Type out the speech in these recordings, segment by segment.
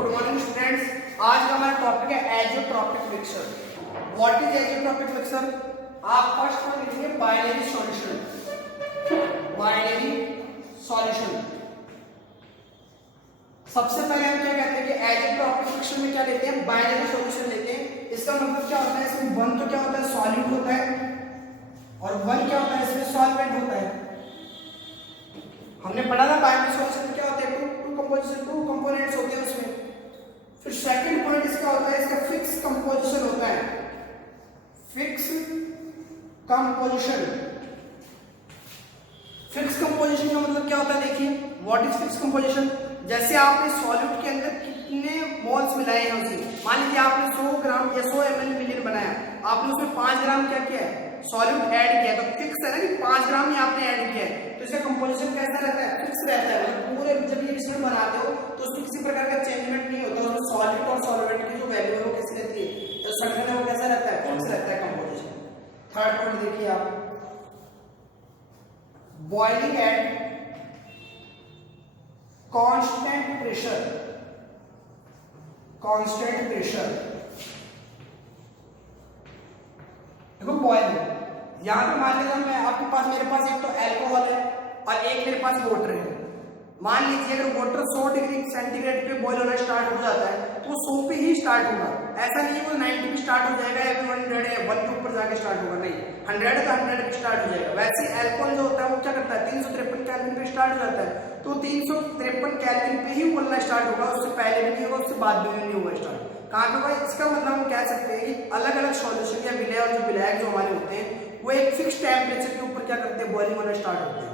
Good morning students. आज का हमारा टॉपिक है azeotropic mixture. What is azeotropic mixture? आप फर्स्ट में लिखेंगे बाइनरी सॉल्यूशन। बाइनरी सॉल्यूशन सबसे पहले हम क्या कहते हैं कि एजियोट्रॉपिक मिक्सचर में क्या लेते हैं, बाइनरी सॉल्यूशन लेते हैं। इसका मतलब क्या होता है, इसमें वन तो क्या होता है, सॉल्यूट होता है, और वन क्या होता है, इसमें सॉल्वेंट होता है। हमने पढ़ा था बाइनरी सॉल्यूशन क्या होता है, टू कंपोनेंट्स होते हैं उसमें। फिर सेकंड पॉइंट इसका होता है, इसका फिक्स कंपोजिशन होता है। फिक्स कंपोजिशन, फिक्स कंपोजिशन का मतलब क्या होता है, देखिए व्हाट इज फिक्स कंपोजिशन। जैसे आपने सॉल्यूट के अंदर कितने मोल्स मिलाए हैं उसमें, मान लीजिए आपने 100 ग्राम या 100 ml मिलियन बनाया, आपने उसमें 5 ग्राम क्या किया है, सॉल्यूट ऐड किया, तो फिक्स है ना कि 5 ग्राम ही आपने ऐड किया है, तो इसका कंपोजिशन कैसा रहता है, फिक्स रहता है। मतलब पूरे जब ये मिश्रण बनाते हो तो उसमें किसी प्रकार का चेंजमेंट नहीं होता, उसमें सॉल्यूट और सॉल्वेंट की जो वैल्यू है वो कैसी रहती है, जो संघनन है वो कैसा रहता है, फिक्स रहता है कंपोजिशन। थर्ड पॉइंट देखिए आप, boiling at constant pressure. Constant pressure देखो बॉइलिंग, यहां पे मान लीजिए मैं आपके पास, मेरे पास एक तो अल्कोहल है और एक मेरे पास वाटर है। मान लीजिए अगर वाटर 100 डिग्री सेंटीग्रेड पे बॉईल होना स्टार्ट हो जाता है तो 100 पे ही स्टार्ट होगा, ऐसा नहीं है वो 90 पे स्टार्ट हो जाएगा या 100 है 1 के ऊपर जाके स्टार्ट होगा, नहीं 100 है तो 100 पे स्टार्ट हो जाएगा। वैसे अल्कोहल जो होता है वो क्या करता है, 353 केल्विन पे स्टार्ट हो जाता है, तो 353 केल्विन पे ही बोलना स्टार्ट होगा, उससे पहले भी नहीं होगा, उससे बाद में भी नहीं होगा स्टार्ट। कहाँ पे भाई, इसका मतलब हम कह सकते हैं कि अलग अलग सॉल्यूशन या विलय और जो विलायक जो हमारे होते हैं वो एक फिक्स टेम्परेचर के ऊपर क्या करते हैं, बॉइलिंग होना स्टार्ट होते हैं।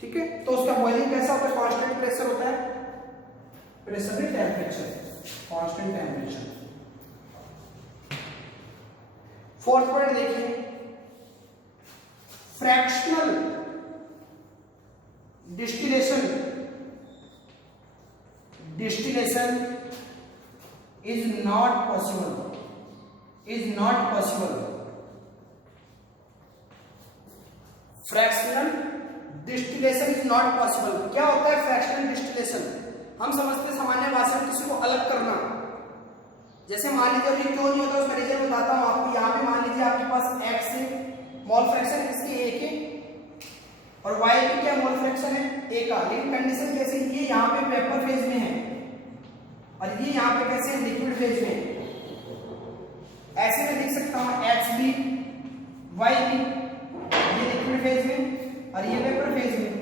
ठीक है, तो उसका बॉइलिंग कैसा होता है, कांस्टेंट प्रेशर होता है, प्रेशर नहीं temperature, constant temperature. Fourth point देखिए, fractional distillation. Distillation is not possible, is not possible. Fractional distillation is not possible. क्या होता है फ्रैक्शनल डिस्टिलेशन, हम समझते हैं सामान्य भाषा में किसी को अलग करना। जैसे मान लीजिए अभी क्यों नहीं होता उसका रीजन बताता हूं आपको। यहाँ पे मान लीजिए आपके पास x है मोल फ्रैक्शन इसकी 1 है और y की क्या मोल फ्रैक्शन है 1 का, लेकिन कंडीशन कैसे, ये यहाँ पे वेपर फेज में है और ये यहाँ पे कैसे लिक्विड फेज में। ऐसे मैं लिख सकता हूँ HB YB, ये लिक्विड फेज में और ये वेपर फेज में।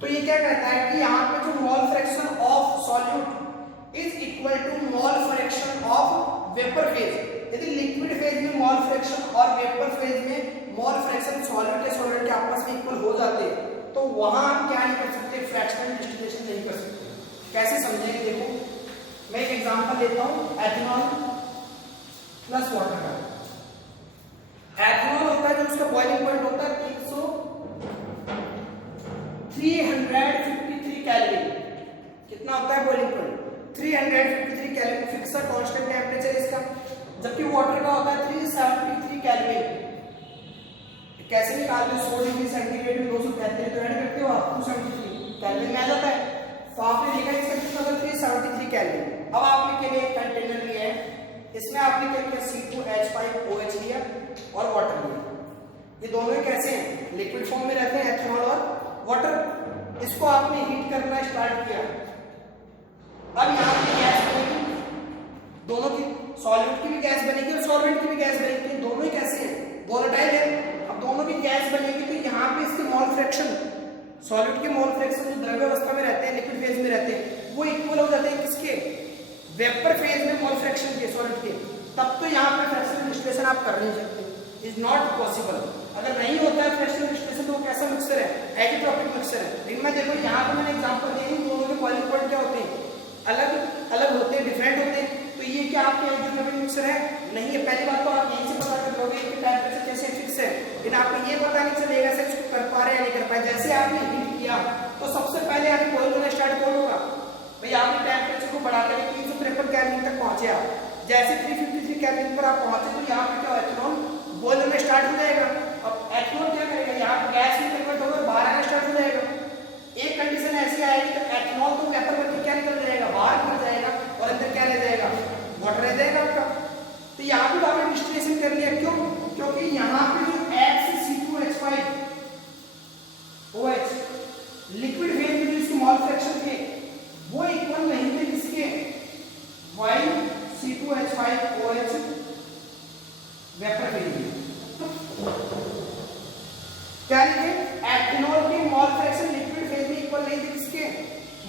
तो ये क्या कहता है कि यहाँ पे जो mole fraction of solute is equal to mole fraction of vapour phase. यदि लिक्विड फेज में मोल फ्रैक्शन और वेपर फेज में मोल फ्रैक्शन सॉल्यूट या सॉल्वेंट के आपस में इक्वल हो जाते हैं तो वहां हम क्या नहीं कर सकते, फ्रैक्शनल डिस्टिलेशन नहीं कर सकते। कैसे समझेंगे, देखो मैं एक एग्जांपल लेता हूं, एथेनॉल प्लस वाटर का। एथेनॉल होता है जो उसका बॉइलिंग पॉइंट होता है 353 केल्विन। कितना होता है बॉइलिंग पॉइंट, 353 केल्विन, फिक्स है कांस्टेंट टेंपरेचर इसका। जबकि वाटर का होता है 373 केल्विन। कैसे निकालते हो, 100 डिग्री सेंटीग्रेड में 273 तो ऐड करते हो आप, 273 केल्विन में आ जाता है। तो आपने देखा इसका कितना होगा 373 केल्विन। अब आपने के लिए कंटेनर लिया है, इसमें आपने क्या किया, C2H5OH लिया और वाटर लिया। ये दोनों कैसे हैं, लिक्विड फॉर्म में रहते हैं, एथेनॉल और वाटर। इसको आपने हीट करना स्टार्ट किया। अब यहाँ पे गैस बनेगी, दोनों की सॉल्वेंट की भी गैस बनेगी और सॉल्वेंट की भी गैस बनेगी, दोनों ही कैसे हैं, वोलेटाइल है। अब दोनों की गैस बनेगी तो यहाँ पे इसके मोल फ्रैक्शन, सॉल्यूट के मोल फ्रैक्शन जो द्रव्य अवस्था में रहते हैं, लिक्विड फेज में रहते हैं, वो इक्वल हो जाते हैं किसके, वेपर फेज में मोल फ्रैक्शन के, सॉल्यूट के। तब तो यहाँ पे फ्रैक्शनल डिस्टिलेशन आप कर नहीं सकते, इज नॉट पॉसिबल। अगर नहीं होता है फ्रैक्शनल डिस्टिलेशन तो वो कैसा मिक्सचर है, एजियोट्रॉपिक मिक्सचर है। लेकिन मैं देखो यहाँ पे मैंने एग्जांपल दी, दोनों के बॉइलिंग पॉइंट क्या होते हैं, अलग अलग होते हैं, डिफरेंट होते हैं। तो ये क्या आपके एजियोट्रॉपिक मिक्सचर है, नहीं है। पहली बात तो आप यहीं से पता कर लोगे कि टेंपरेचर कैसे फिक्स है, लेकिन आपको ये पता नहीं चलेगा सर इसको कर पा रहे हैं या नहीं कर पाए। जैसे आपने हीट किया तो सबसे पहले आपने बॉइल होना स्टार्ट कौन होगा भाई, आपने टेंपरेचर को बढ़ाकर 353 केल्विन तक पहुंचे आप। जैसे 353 केल्विन पर आप पहुंचे तो यहाँ पे क्या एथेनॉल बॉइल होना स्टार्ट हो जाएगा। अब एथेनॉल क्या करेगा, यहाँ पे गैस में कन्वर्ट होकर बाहर आना स्टार्ट हो जाएगा। एक कंडीशन ऐसी आएगी तो एथेनॉल तो वेपर बनके क्या निकल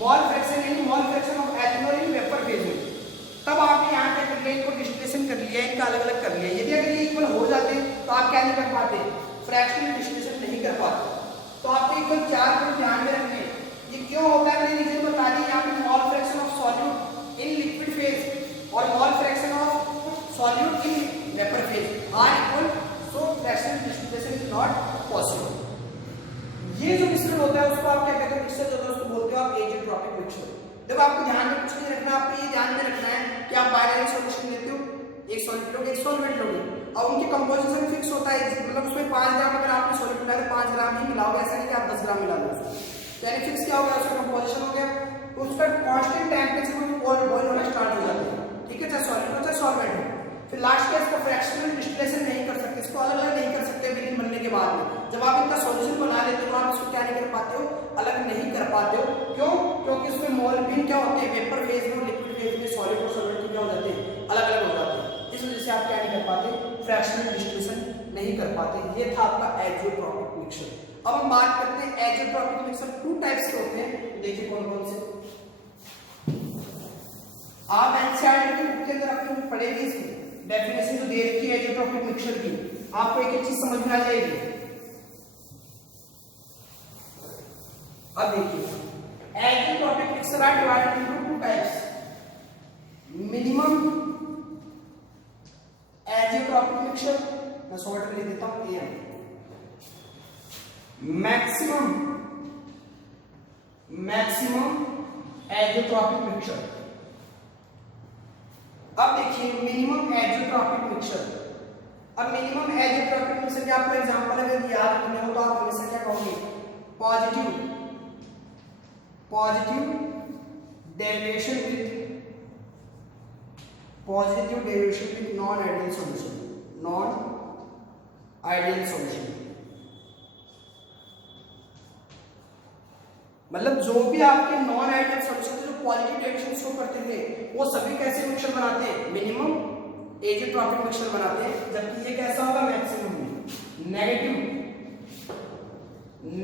मोल फ्रैक्शन यानी मोल fraction of ethanol in vapour phase में, तब आपने यहाँ क्या कर लिया, इनको डिस्टिलेशन कर लिया, इनका अलग अलग कर लिया। यदि अगर ये इक्वल हो जाते तो आप क्या नहीं कर पाते, फ्रैक्शनल डिस्टिलेशन नहीं कर पाते। तो आपको इक्वल 4 को ध्यान में रखने, ये क्यों होता है मैंने रीजन बता दी। यहाँ पे mole fraction of solute in liquid phase और mole fraction of solute in vapour phase are equal, so fractional distillation is not possible. ये जो मिश्रण होता है उसको आप क्या कहते हैं, मिक्सचर होता है उसको बोलते हो आप एजेंट्रोपिक मिक्सचर। देखो आपको ध्यान में कुछ नहीं रखना, आपको ये ध्यान में रखना है कि आप बाइनरी सॉल्यूशन लेते हो, एक सॉलिड लोगे एक सॉल्वेंट लोगे और उनकी कंपोजिशन फिक्स होता है, मतलब उसमें 5 ग्राम अगर आपने सॉलिड मिलाया तो 5 ग्राम ही मिलाओगे, ऐसा नहीं कि आप 10 ग्राम मिला लो उसको। यानी फिक्स क्या हो गया, उसका कंपोजिशन हो गया, तो उसका कांस्टेंट टेंपरेचर में बॉयल होना स्टार्ट हो जाता है, ठीक है, चाहे सॉलिड हो चाहे सॉल्वेंट हो। फिर लास्ट में इसका फ्रैक्शनल डिस्टिलेशन नहीं कर सकते, इसको अलग अलग नहीं कर सकते विलीन बनने के बाद में। जब आप इनका सॉल्यूशन बना लेते हो तो आप इसको क्या नहीं कर पाते हो, अलग नहीं कर पाते हो। क्यों? क्योंकि उसमें मोलबिन क्या होते हैं, वेपर फेज में लिक्विड फेज में सॉलिड और सॉल्वेंट क्या हो जाते हैं, अलग अलग हो जाते हैं। इस वजह से आप क्या नहीं कर पाते, फ्रैक्शनल डिस्टिलेशन नहीं कर पाते। ये था आपका एजियोट्रॉपिक मिक्सचर। अब हम बात करते हैं एजियोट्रॉपिक मिक्सचर 2 टाइप्स के होते हैं, देखिए कौन कौन से। आप एनसीईआरटी की बुक के अंदर आपने पढ़ेंगे, इसकी डेफिनेशन जो दे रखी है एजियोट्रॉपिक मिक्सचर की, आपको एक एक चीज समझ में आ जाएगी। अब देखिए azeotropic mixture are divided into 2 types, minimum azeotropic mixture, मैं शॉर्ट में लिख देता हूं एम, मैक्सिमम एजियोट्रॉपिक मिक्सचर। अब देखिए मिनिमम एजियोट्रॉपिक मिक्सचर। अब मिनिमम एजियोट्रॉपिक मिक्सचर के आपको एग्जांपल अगर याद रखने हो तो आप हमेशा क्या कहोगे, positive derivation with non ideal solution. मतलब जो भी आपके नॉन आइडियल सॉल्यूशन थे, जो पॉजिटिव डेरिवेशन शो करते थे, वो सभी कैसे मिक्सचर बनाते हैं, मिनिमम एजियोट्रॉपिक मिक्सचर बनाते हैं। जबकि ये कैसा होगा, मैक्सिमम में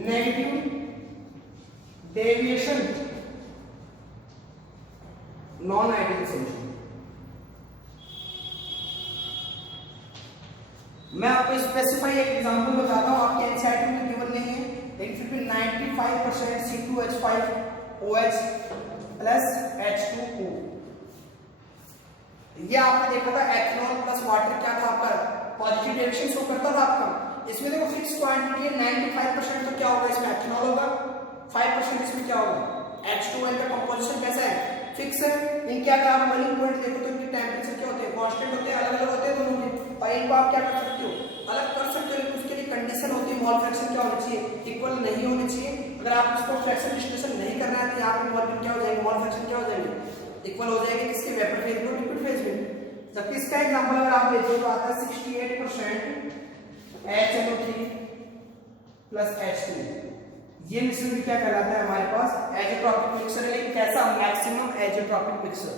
negative deviation non ideal solution. मैं आपको स्पेसिफाई एक एग्जांपल बताता हूं, आपके एनसीईआरटी में गिवन नहीं है, लेकिन फिर भी 95% C2H5OH प्लस H2O। ये आपने देखा था एथेनॉल प्लस वाटर क्या था आपका, पॉजिटिव डेरिवेशन शो करता था आपका। इसमें देखो फिक्स क्वांटिटी है 95%, तो क्या होगा इसमें एथेनॉल होगा, 5% इसमें क्या होगा H2O। का कंपोजिशन कैसा है, फिक्स है। इनके अगर आप बॉइलिंग पॉइंट देखो तो इनके टेंपरेचर क्या होते हैं, कांस्टेंट होते हैं, अलग अलग होते हैं दोनों के, और इनको आप क्या कर सकते हो, अलग कर सकते हो। लेकिन उसके लिए कंडीशन होती है, मोल फ्रैक्शन क्या होना चाहिए, इक्वल नहीं होनी चाहिए। अगर आप इसको फ्रैक्शन डिस्टिलेशन नहीं करना है तो यहाँ पे मोलबिन क्या हो जाएंगे, मोल फ्रैक्शन क्या हो जाएंगे, इक्वल हो जाएंगे किसके, वेपर फेज में, लिक्विड फेज में। जबकि इसका एग्जांपल अगर आप देखो तो आता है 68% HNO3 प्लस H2। ये मिश्रण भी क्या कहलाता है हमारे पास एजियोट्रॉपिक मिक्सचर है, लेकिन कैसा, maximum azeotropic mixture.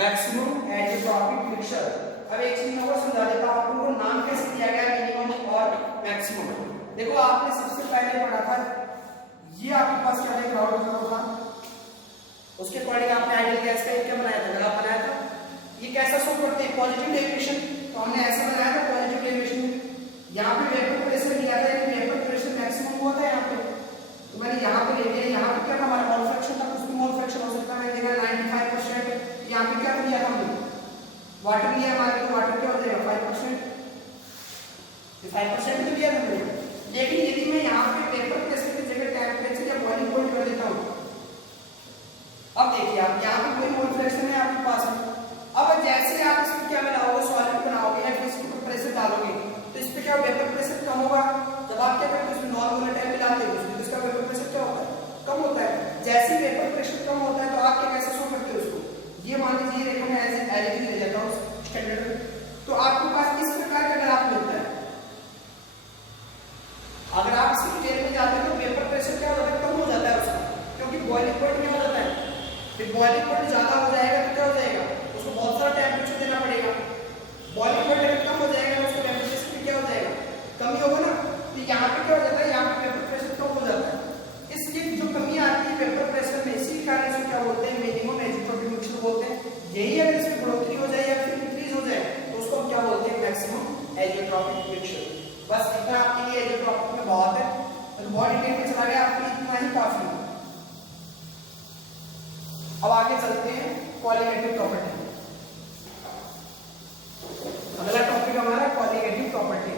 Maximum azeotropic mixture. अब एक चीज मैं और समझा देता हूं आपको, उनको नाम कैसे दिया गया मिनिमम और मैक्सिमम। देखो आपने सबसे पहले पढ़ा था, ये आपके पास क्या है, ग्राउंड फ्लोर था, उसके अकॉर्डिंग आपने आइडियल गैस का क्या बनाया था, ग्राफ बनाया था। ये कैसा शो करते हैं, पॉजिटिव डेविएशन, तो हमने ऐसा बनाया था पॉजिटिव डेविएशन। यहाँ पे वेपर प्रेशर लिया था, यानी वेपर प्रेशर मैक्सिमम हुआ था यहाँ पे, तो मैंने यहाँ पे ले लिया। यहाँ पे क्या था हमारा मोल फ्रैक्शन था, उसमें मोल फ्रैक्शन हो सकता है, मैंने देखा 95%। यहाँ पे क्या लिया था हमने, वाटर लिया हमारे, तो वाटर क्या हो जाएगा 5%, 5% तो लिया था मैंने। लेकिन यदि मैं यहाँ पे वेपर प्रेशर की जगह टेम्परेचर या बॉइलिंग पॉइंट कर देता हूँ, अब देखिए आप यहाँ पे कोई मोल फ्रैक्शन है आपके पास में। अब जैसे आप इसमें क्या मिलाओगे, सॉलिड बनाओगे या फिर इसके ऊपर प्रेशर डालोगे, तो इस पे क्या वेपर प्रेशर कम होगा। जब आप क्या करते हो, इसमें नॉन वोलेटाइल मिलाते हो, उसमें इसका वेपर प्रेशर क्या होता है, कम होता है। जैसे ही वेपर प्रेशर कम होता है तो आप क्या कैसे शो करते हो उसको, ये मान लीजिए देखो मैं एज ले जाता हूँ स्टैंडर्ड में, तो आपके पास इस प्रकार का ग्राफ मिलता है। अगर आप इसकी डिटेल में जाते हो तो वेपर प्रेशर क्या होता है, कम हो सकते हैं कॉलीगेटिव प्रॉपर्टी। अगला टॉपिक हमारा कॉलीगेटिव प्रॉपर्टी।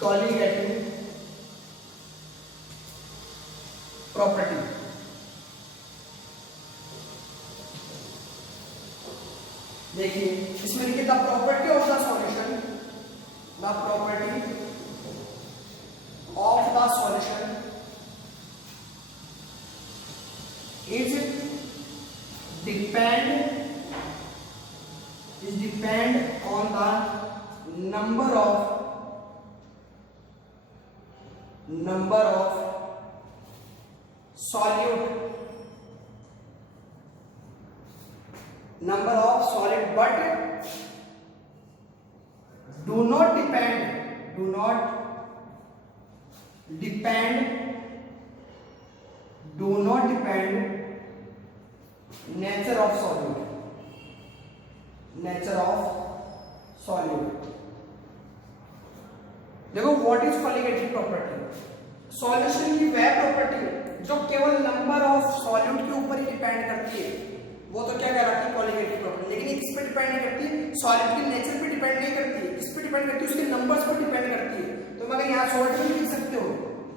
कॉलीगेटिव प्रॉपर्टी देखिए, इसमें लिखिए the property of the solution, the property of the solution is depend on the number of solute but do not depend nature of solute। देखो what is colligative property. Solution की वह property जो केवल number of solute के ऊपर ही depend करती है, वो तो क्या कहलाती है कॉलीगेटिव प्रॉपर्टी। लेकिन ये किस पे डिपेंड नहीं करती, सॉल्यूट के नेचर पे डिपेंड नहीं करती, किस पे डिपेंड करती है, उसके नंबर्स पर डिपेंड करती है। तो मगर यहाँ सॉल्ट में लिख सकते हो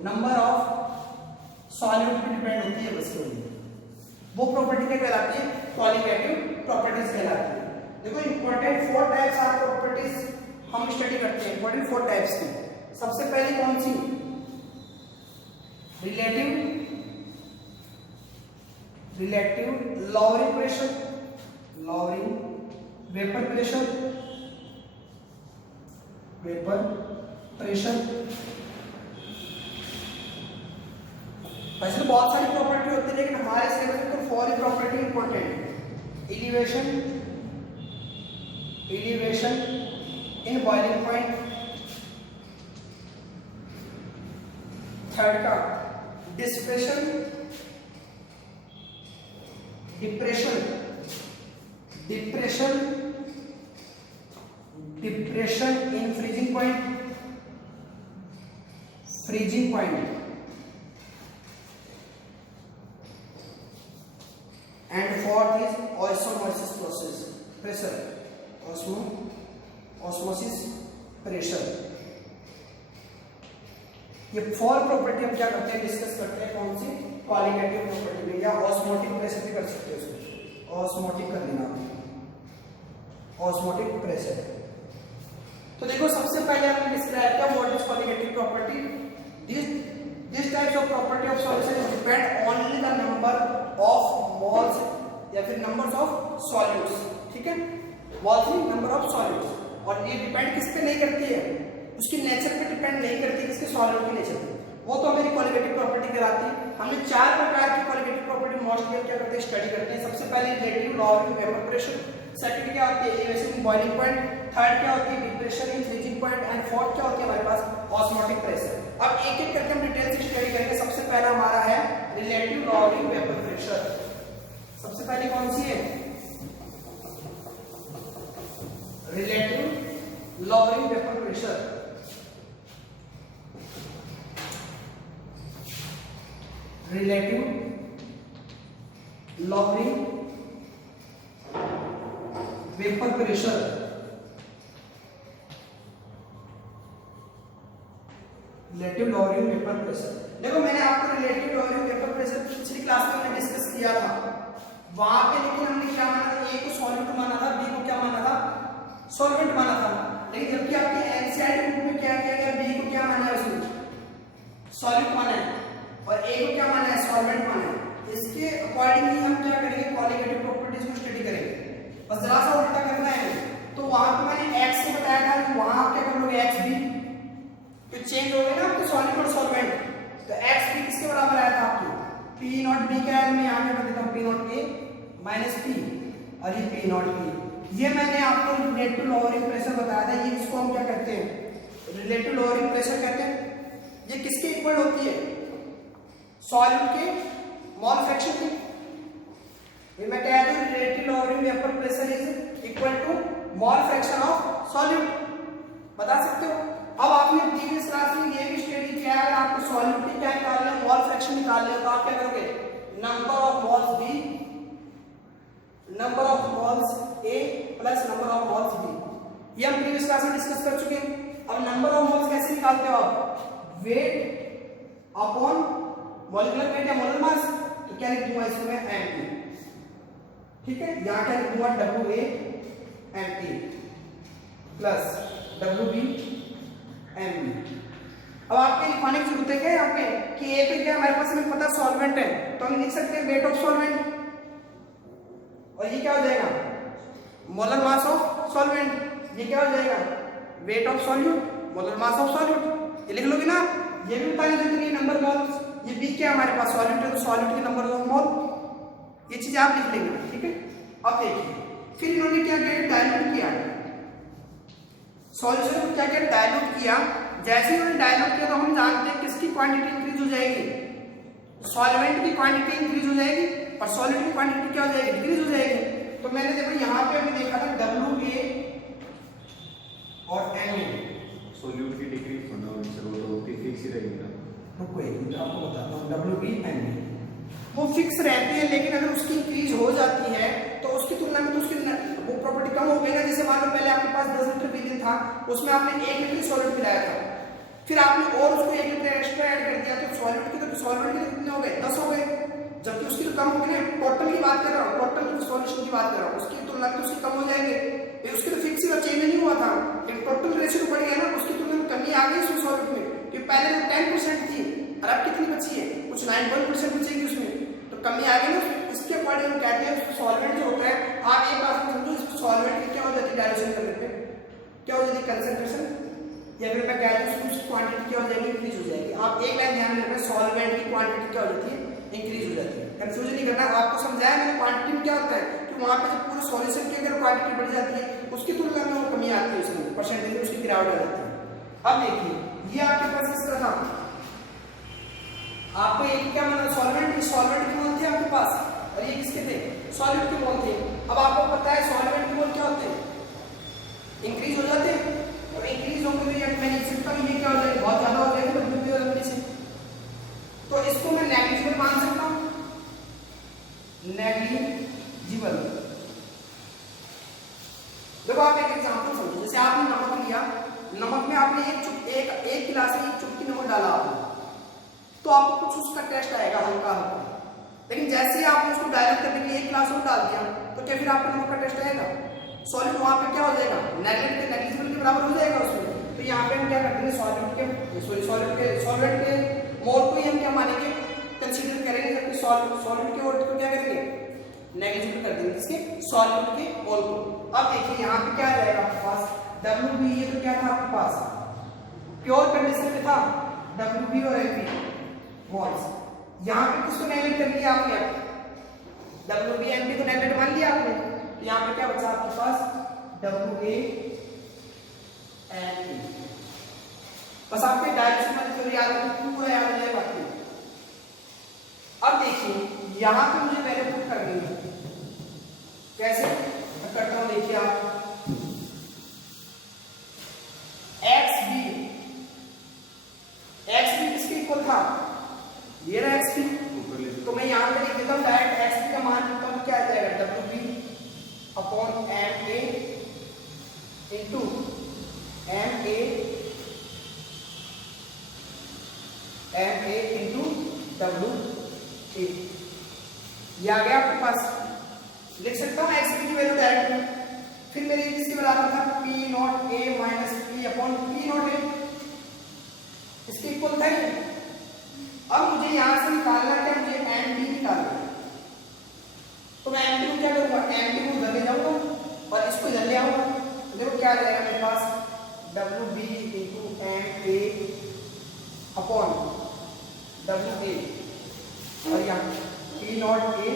नंबर ऑफ सॉल्यूट पे डिपेंड होती है, बस केवल वो प्रॉपर्टी क्या कहलाती है, कॉलीगेटिव प्रॉपर्टीज कहलाती है। देखो इंपॉर्टेंट 4 टाइप्स ऑफ प्रॉपर्टीज हम स्टडी करते हैं, इंपॉर्टेंट 4 टाइप्स की। सबसे पहली कौन सी, relative lowering pressure, vapour pressure. वैसे तो बहुत सारी प्रॉपर्टी होती है, लेकिन हमारे सिलेबस में तो 4 property important. Elevation in boiling point, third का depression in freezing point, and fourth is osmosis pressure, osmosis pressure। ये 4 प्रॉपर्टी हम क्या करते हैं, डिस्कस करते हैं कौन सी, कॉलीगेटिव प्रॉपर्टी में, या ऑस्मोटिक प्रेशर भी कर सकते हैं उसको, ऑस्मोटिक कर लेना, ऑस्मोटिक प्रेशर। तो देखो सबसे पहले हमने डिस्क्राइब किया what is colligative property. This types of property of solution is depend only the number of moles या फिर नंबर्स ऑफ सॉल्यूट्स, ठीक है, moles he number of solutes. और ये डिपेंड किस पे नहीं करती है, उसकी नेचर पे डिपेंड नहीं करती, किसके सॉल्यूट की नेचर पे, वो तो हमारी कॉलीगेटिव प्रॉपर्टी कहलाती है। हमने 4 प्रकार की कॉलीगेटिव प्रॉपर्टी मोस्टली क्या करते हैं, स्टडी करते हैं। सबसे पहले relative lowering vapour pressure, second क्या होती है elevation in boiling point, third क्या होती है depression in freezing point, and fourth क्या होती है हमारे पास ऑस्मोटिक प्रेशर। अब एक एक करके हम डिटेल से स्टडी करेंगे। सबसे पहला हमारा है रिलेटिव लॉवरिंग वेपर प्रेशर। सबसे पहले कौन सी है, relative lowering vapour pressure. Relative lowering vapour pressure, relative lowering vapour pressure. देखो मैंने आपको रिलेटिव लॉवरिंग वेपर प्रेशर पिछली क्लास में हमने डिस्कस किया था, वहां पे लेकिन हमने क्या माना था, ए को सॉल्वेंट माना था, बी को क्या माना था, सॉल्वेंट माना था। लेकिन जबकि आपके एनसीईआरटी बुक में क्या किया गया, बी को क्या माना है, उसमें सॉल्वेंट माना है, और ए को क्या माना है, सॉल्वेंट माना है। इसके अकॉर्डिंगली हम क्या करेंगे, कॉलीगेटिव प्रॉपर्टीज को स्टडी करेंगे। बस जरा सा उल्टा करना है। तो वहां पे मैंने एक्स से बताया था कि वहां आप क्या कर लोगे, एक्स बी तो चेंज हो गए ना आपके सॉलिड और सॉल्वेंट। तो एक्स बी किसके बराबर आया था आपको, पी नॉट बी क्या है, मैं यहाँ पे कर देता हूँ P not a minus P, और ये पी नॉट बी। ये मैंने आपको रिलेटिव लॉवरिंग प्रेशर बताया था, ये इसको हम क्या कहते हैं, रिलेटिव लॉवरिंग प्रेशर कहते हैं। ये किसके इक्वल होती है, सॉल्यूट के मोल फ्रैक्शन की। ये मैं कह दूं relative lowering vapour pressure is equal to mole fraction of solute, बता सकते हो। अब आपने प्रीवियस क्लास में ये भी स्टडी किया है, अगर आपको सॉल्यूट की क्या निकालना है, मोल फ्रैक्शन निकालना है, तो आप क्या करोगे, number of moles B, number of moles A plus number of moles B, ये हम प्रीवियस क्लास में डिस्कस कर चुके हैं। अब नंबर ऑफ मोल्स कैसे निकालते हो आप, वेट अपॉन मॉलिक्यूलर वेट या मोलर मास, तो क्या लिख दूंगा इसमें एमपी, ठीक है, यहां क्या लिख दूंगा W A MP plus W B MB. अब आपके लिखवाने की जरूरत है क्या यहाँ पे कि ए पे क्या हमारे पास हमें पता सॉल्वेंट है, तो हम लिख सकते हैं वेट ऑफ सॉल्वेंट, और ये क्या हो जाएगा मोलर मास ऑफ सॉल्वेंट, ये क्या हो जाएगा weight of solute molar mass of solute, ये लिख लोगे ना। ये भी बताने जरूरी है नंबर मोल्स, ये बी क्या हमारे पास सॉल्यूट है तो सॉल्यूट के नंबर ऑफ मोल, ये चीज आप लिख लेंगे, ठीक है। अब देखिए फिर इन्होंने क्या किया डायल्यूट किया सॉल्यूशन को, क्या किया डायल्यूट किया, जैसे ही उन्होंने डायल्यूट किया तो हम जानते हैं किसकी क्वांटिटी इंक्रीज हो जाएगी, सॉल्वेंट की क्वांटिटी इंक्रीज हो जाएगी और सॉल्यूट की क्वांटिटी क्या हो जाएगी डिक्रीज हो जाएगी। तो मैंने देखो यहाँ पे अभी देखा था डब्ल्यू ए और एम ए, सॉल्यूट की डिक्रीज होना सर वो तो फिक्स ही रहेगी ना, रुको एक मिनट आपको बताता हूँ, डब्ल्यू बी एम ए वो फिक्स रहती है, लेकिन अगर उसकी इंक्रीज हो जाती है तो उसकी तुलना में तो उसकी वो प्रॉपर्टी कम हो गई ना। जैसे मान लो पहले आपके पास 10 लीटर विलियन था, उसमें आपने 1 लीटर सॉल्यूट मिलाया था, फिर आपने और उसको 1 लीटर एक्स्ट्रा ऐड कर दिया, तो सॉल्यूट के कितने हो गए 10 हो गए, जबकि उसकी तो कम हो गई ना। टोटल की बात कर रहा हूँ, टोटल सॉल्यूशन की बात कर रहा हूँ, उसकी तुलना में उसकी कम हो जाएंगे, ये उसकी तो फिक्स ही चेंज नहीं हुआ था, एक टोटल रेशियो बढ़ गया ना, उसकी तुलना में कमी आ गई उसमें सॉल्यूट में, कि पहले तो 10% थी और अब कितनी बची है, कुछ 9.1% बचेगी उसमें, तो कमी आ गई ना। इसके अकॉर्डिंग हम कहते हैं सॉल्वेंट जो होता है, आप एक बात समझो, इस सॉल्वेंट की क्या हो जाती है डाइल्यूशन करने पे क्या हो जाती है कंसंट्रेशन, या फिर मैं कहता हूं उसकी क्वांटिटी क्या हो जाएगी इंक्रीज हो जाएगी। आप एक लाइन ध्यान में रखना, सॉल्वेंट की क्वांटिटी क्या हो जाती है इंक्रीज हो जाती है, कंफ्यूजन नहीं करना। आपको समझाया मैंने क्वांटिटी में क्या होता है कि वहां पे जब पूरे सॉल्यूशन की अगर क्वांटिटी बढ़ जाती है उसकी तुलना में वो कमी आती है, उसमें परसेंटेज में उसकी गिरावट आ जाती है। अब देखिए ये आपके पास किसका था, आपको एक क्या मतलब सॉल्वेंट की मोल थे आपके पास और ये किसके थे सॉलिड के मोल थे। अब आपको पता है सॉल्वेंट के मोल क्या होते हैं इंक्रीज हो जाते हैं, और इंक्रीज होंगे तो मैं लिख सकता हूं ये क्या हो जाएगा बहुत ज्यादा हो जाएगा डब्ल्यू और एमपी से, तो इसको मैं नेग्लिजिबल मान सकता हूं, नेग्लिजिबल। देखो आप एक एग्जांपल समझो, जैसे आपने नमक लिया, नमक में आपने एक गिलास में 1 चुटकी नमक डाला आपने, तो आपको कुछ उसका टेस्ट आएगा हल्का हल्का, लेकिन जैसे ही आपने उसको डायल्यूट करने के लिए 1 गिलास और डाल दिया तो क्या फिर आपको नमक का टेस्ट आएगा, सॉलिड वहां पे क्या हो जाएगा नेग्लिजिबल के बराबर हो जाएगा उसमें। तो यहाँ पे हम क्या करते हैं सॉल्वेंट के मोल को ही हम क्या मानेंगे कंसीडर करेंगे, जबकि सॉल्वेंट के मोल को क्या करेंगे नेग्लिजिबल कर देंगे इसके सॉल्वेंट के मोल को। अब देखिए यहाँ पे क्या आ जाएगा आपके पास WB, ये तो क्या था आपके पास प्योर कंडीशन में था WB और MP मोल्स, यहाँ पे किसको नेगलेक्ट कर लिया आपने WB MP को नेगलेक्ट मान लिया आपने, तो यहाँ पे क्या बचा आपके पास WA MP। बस आपके डायरेक्शन वाली थ्योरी याद रखिए, पूरा याद हो जाएगा आपको। अब देखिए यहाँ पे मुझे वैल्यू पुट करनी है, कैसे मैं करता हूँ देखिए आप XB किसके इक्वल था ये रहा XB, तो मैं यहाँ पे लिख देता हूँ डायरेक्ट XB का मान लिखता हूँ क्या आ जाएगा WB upon MA into MA into WA, ये आ गया आपके पास। लिख सकता हूँ XB की वैल्यू डायरेक्ट में, फिर मेरे किसके बराबर था P not A minus P upon P not A, इसके इक्वल था ये। अब मुझे यहां से निकालना क्या, मुझे MB निकालना है, तो मैं MB को क्या करूंगा MB को इधर ले जाऊंगा और इसको इधर ले आऊंगा, देखो क्या आ जाएगा मेरे पास WB into MA upon WA, और यहाँ P नॉट A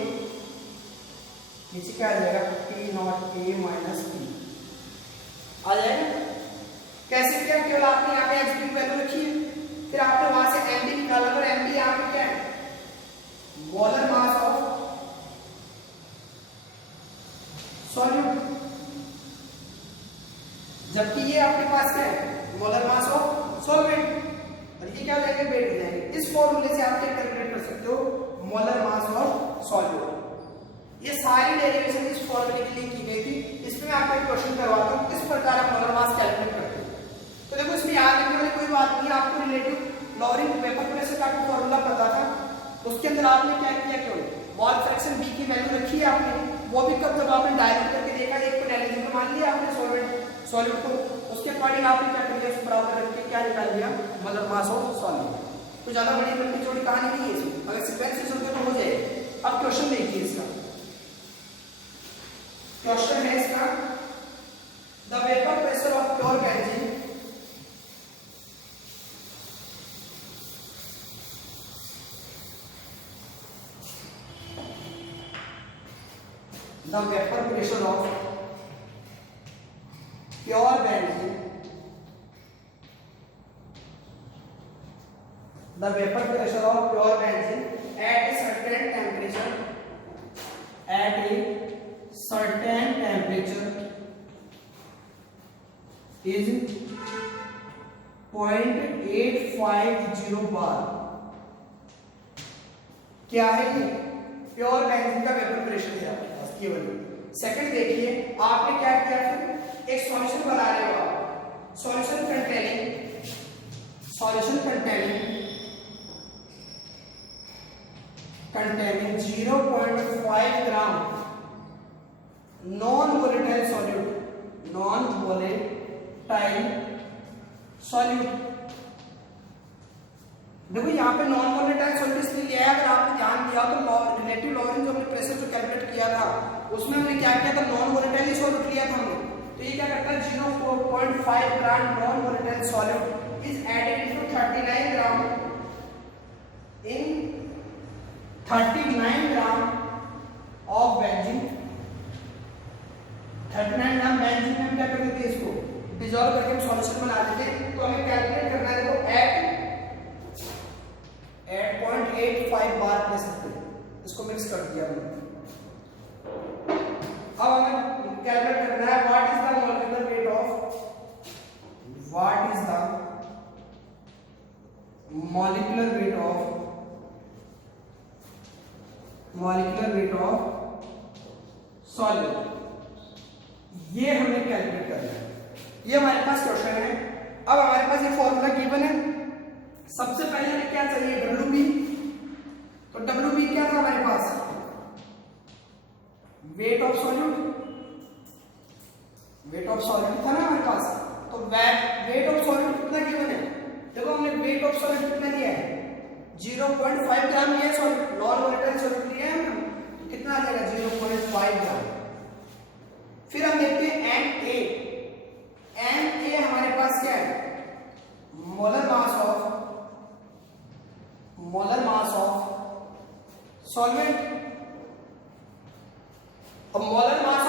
नीचे क्या आ जाएगा P not A minus P आ जाएगा। कैसे किया, केवल आपने यहाँ पे XB की वैल्यू रखी है, फिर आपने वहां से MB निकाला, और MB यहाँ पे क्या है मोलर मास ऑफ सॉल्यूट, जबकि ये आपके पास क्या है मोलर मास ऑफ सॉल्वेंट, और ये क्या हो जाएंगे वेट हो जाएंगे। इस फॉर्मूले से आप क्या कैलकुलेट कर सकते हो मोलर मास ऑफ ये सारी डेरिवेशन इस फॉर्मूले के लिए की गई थी। इसमें मैं आपको एक क्वेश्चन करवाता हूँ किस प्रकार आप मोलर मास कैलकुलेट करते हैं। तो देखो इसमें याद रखने वाली कोई बात नहीं है, आपको रिलेटिव लॉरिंग वेपर प्रेशर का आपको फॉर्मूला पता था। उसके अंदर आपने क्या किया, केवल मोल फ्रैक्शन बी की वैल्यू रखी है आपने, वो भी कब जब आपने डायल्यूट करके देखा, एक को डायल्यूट में मान लिया आपने सॉल्वेंट को, उसके अकॉर्डिंग आपने क्या कर लिया, बराबर रख के क्या निकाल लिया, मोलर मास ऑफ सॉल्वेंट। तो ज्यादा बड़ी लंबी चौड़ी कहानी नहीं है इसमें, अगर सीक्वेंस होते तो हो जाए। अब क्वेश्चन देखिए इसका, क्वेश्चन है इसका, the vapour pressure of pure benzene the vapor pressure of pure benzene, the vapor pressure of pure benzene at a certain temperature, at a certain temperature is 0.850 bar। क्या है ये, प्योर बेंजीन का vapour pressure है आपके पास केवल। Second देखिए, आपने क्या किया, फिर एक सॉल्यूशन बना रहे हो आप, solution containing 0.5 gram non volatile solute. देखो यहाँ पे नॉन वोलेटाइल सॉल्यूट इसलिए लिया है, अगर आपने ध्यान दिया तो रिलेटिव लॉरेंज जो हमने प्रेशर जो कैलकुलेट किया था उसमें हमने क्या किया था, नॉन वोलेटाइल सॉल्यूट लिया था हमने। तो ये क्या करता है, 0.5 gram non volatile solute is added into 39 gram of benzene. 39 gram benzene में हम क्या करते थे, इसको डिसॉल्व करके हम सॉल्यूशन बना देते। तो हमें कैलकुलेट करना है, देखो एट 0.85 बार प्रेशर पे इसको मिक्स कर दिया हमने। अब हमें कैलकुलेट करना है what is the molecular weight of solute. ये हमें कैलकुलेट करना है, ये हमारे पास क्वेश्चन है। अब हमारे पास ये फॉर्मूला गिवन है। सबसे पहले हमें क्या चाहिए, WB। तो WB क्या था हमारे पास, वेट ऑफ सॉल्यूट था ना हमारे पास। तो वेट ऑफ सॉल्यूट कितना गिवन है, देखो हमने वेट ऑफ सॉल्यूट कितना लिया है, 0.5 ग्राम लिया है सॉल्यूट, नॉन वोलेटाइल सॉल्यूट लिया है हम, कितना आ जाएगा 0.5 ग्राम। फिर हम देखते हैं Na हमारे पास क्या है, मोलर मास ऑफ सॉल्वेंट। अब मोलर मास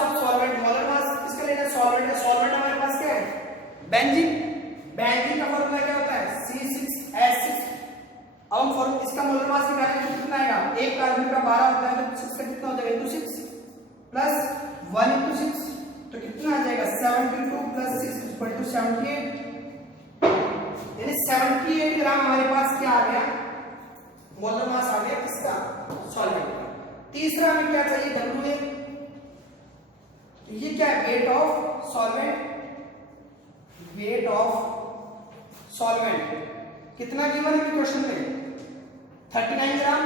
किसका लेना है, सॉल्वेंट है। सॉल्वेंट हमारे पास क्या है, बेंजीन का फॉर्मूला क्या होता है, C6H6। अब हम फॉर्मूला इसका मोलर मास निकालेंगे तो कितना आएगा, एक कार्बन का 12 होता है तो 6 का कितना हो जाएगा, 6 प्लस 1 into 6 तो कितना आ जाएगा, 72 प्लस 6 इक्वल टू 78। यानी 78 ग्राम हमारे पास क्या आ गया, मोलर मास आ गया किसका, सॉल्वेंट का। तीसरा हमें क्या चाहिए, WA। तो ये क्या है, वेट ऑफ सॉल्वेंट कितना गिवन है क्वेश्चन में, 39 ग्राम।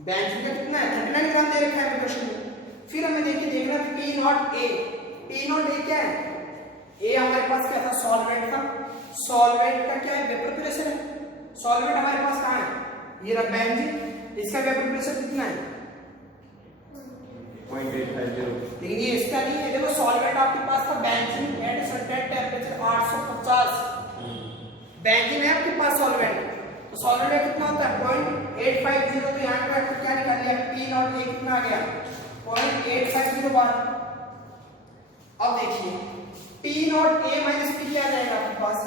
बेंजीन का कितना है, 39 ग्राम दे रखा है क्वेश्चन में। फिर हमें देखना P0A क्या है, ए हमारे पास क्या था, सॉल्वेंट था। सॉल्वेंट का क्या है, वेपर प्रेशर है। सॉल्वेंट हमारे पास कहाँ है, ये रहा बेंजीन, इसका वेपर प्रेशर कितना है, 0.850। लेकिन ये इसका नहीं है। देखो सॉल्वेंट आपके पास था benzene at certain temperature 850, benzene है आपके पास सॉल्वेंट। तो सॉल्वेंट का कितना होता है 0.850। तो यहाँ पे आपको क्या निकाल लिया, P0A कितना आ गया, 0.850 बार। अब देखिए P0A माइनस P क्या आ जाएगा आपके पास,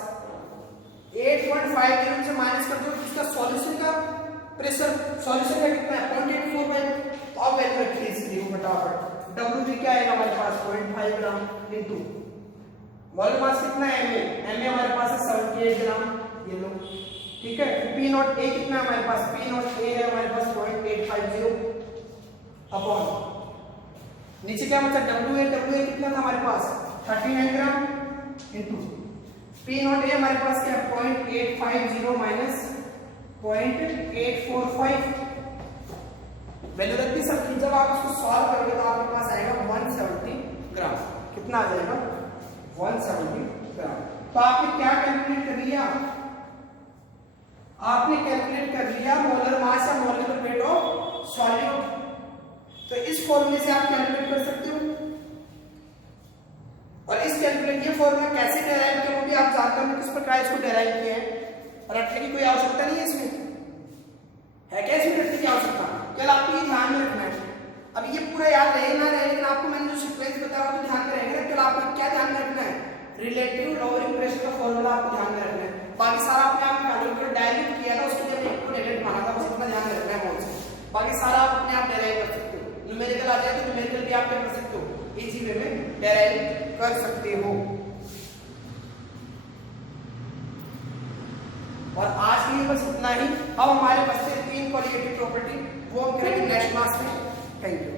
8.50 से माइनस कर दो, इसका सॉल्यूशन का प्रेशर, सॉल्यूशन का कितना है 0.84। तो अब वैल्यू रखिए इसकी फटाफट, WB क्या आएगा हमारे पास 0.5 ग्राम इनटू मोलर मास कितना है, Ma हमारे पास है 78 ग्राम, ये लो ठीक है। P0A कितना है हमारे पास, P0A है हमारे पास 0.850। अपॉन नीचे क्या बचा WA कितना था हमारे पास 39 ग्राम इनटू P नॉट ए हमारे पास क्या 0.850 माइनस 0.845 वैल्यू रखती सबकी। जब आप इसको सॉल्व करोगे तो आपके पास आएगा 170 ग्राम। कितना आ जाएगा 170 ग्राम। तो आपने क्या कैलकुलेट कर लिया, आपने कैलकुलेट कर लिया मोलर मास या मोलर वेट ऑफ सॉल्यूट। तो इस फॉर्मूले से आप कैलकुलेट कर सकते हो। और इस कैलकुलेट ये फॉर्मूला कैसे डेराइव किया वो भी आप जानते हो किस प्रकार इसको डेराइव किया है। रटने की कोई आवश्यकता नहीं है इसमें, है क्या इसमें रटने की आवश्यकता? केवल आपको ये ध्यान में रखना है। अब ये पूरा याद रहे ना रहे, लेकिन आपको मैंने जो सीक्वेंस बताया वो तो ध्यान में रहेगा। केवल आपको क्या ध्यान में रखना है, रिलेटिव लोअरिंग प्रेशर का फॉर्मूला आपको ध्यान में रखना है। बाकी सारा अपने आप कैलकुलेट डायरेक्ट किया था, उसके लिए हमने एक रिलेटेड माना था, बस इतना ध्यान में रखना है मोल से। बाकी सारा आप अपने आप डेराइव कर सकते हो। न्यूमेरिकल आ जाए तो न्यूमेरिकल भी आप क्या कर सकते हो, इजी वे में डेराइव कर सकते हो। और आज के लिए बस इतना ही। अब हमारे बचते 3 क्वालिटेटिव प्रॉपर्टी वो हम करेंगे नेक्स्ट क्लास में। Thank you.